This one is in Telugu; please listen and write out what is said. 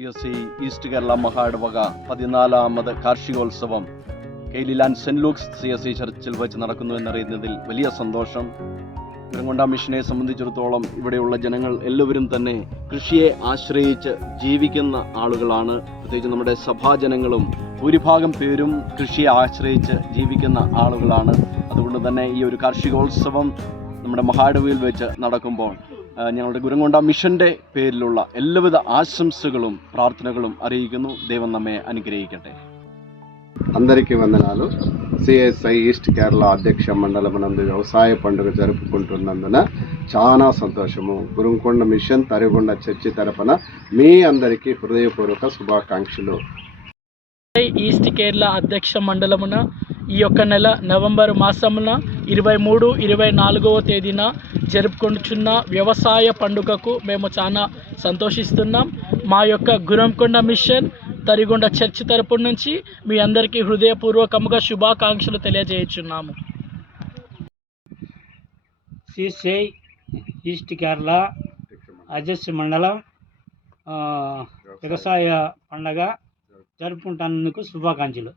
CSI ഈസ്റ്റ് കേരള മഹാഇടവക 14ാമത് കാർഷികോത്സവം കെയിലിലാൻഡ് സെന്റ് ലൂക്സ് CSI ചർച്ചിൽ വെച്ച് നടക്കുന്നു എന്നറിയുന്നതിൽ വലിയ സന്തോഷം. കുരങ്ങൊണ്ട മിഷനെ സംബന്ധിച്ചിടത്തോളം ഇവിടെയുള്ള ജനങ്ങൾ എല്ലാവരും തന്നെ കൃഷിയെ ആശ്രയിച്ച് ജീവിക്കുന്ന ആളുകളാണ്. പ്രത്യേകിച്ച് നമ്മുടെ സഭാജനങ്ങളും ഭൂരിഭാഗം പേരും കൃഷിയെ ആശ്രയിച്ച് ജീവിക്കുന്ന ആളുകളാണ്. അതുകൊണ്ട് തന്നെ ഈ ഒരു കാർഷികോത്സവം നമ്മുടെ മഹാഇടവകയിൽ വെച്ച് നടക്കുമ്പോൾ ഞങ്ങളുടെ കുരങ്ങൊണ്ട മിഷന്റെ പേരിലുള്ള എല്ലാവിധ ఆశంసകളും ప్రార్థనകളും അറിയിക്കുന്നു. ദൈവം നമ്മെ అనుగ్రహించട്ടെ. అందరికీ వందనాలు. CSI ఈస్ట్ కేరళ అధ్యక్ష మండలమునందు వ్యవసాయ పండుగ జరుపుకుంటున్నందున చాలా సంతోషము. గురుంకొండ మిషన్ తరిగొండ చర్చి తరపున మీ అందరికీ హృదయపూర్వక శుభాకాంక్షలు. ఈస్ట్ కేరళ అధ్యక్ష మండలమున ఈ యొక్క నెల నవంబర్ మాసమున 23, 24వ తేదీన జరుపుకుంటున్న వ్యవసాయ పండుగకు మేము చాలా సంతోషిస్తున్నాం. మా యొక్క గురంకొండ మిషన్ తరిగొండ చర్చి తరపు నుంచి మీ అందరికీ హృదయపూర్వకముగా శుభాకాంక్షలు తెలియజేయుచున్నాము. CSI ఈస్ట్ కేరళ అధ్యక్ష మండలం వ్యవసాయ పండుగ జరుపుకుంటున్నందుకు శుభాకాంక్షలు.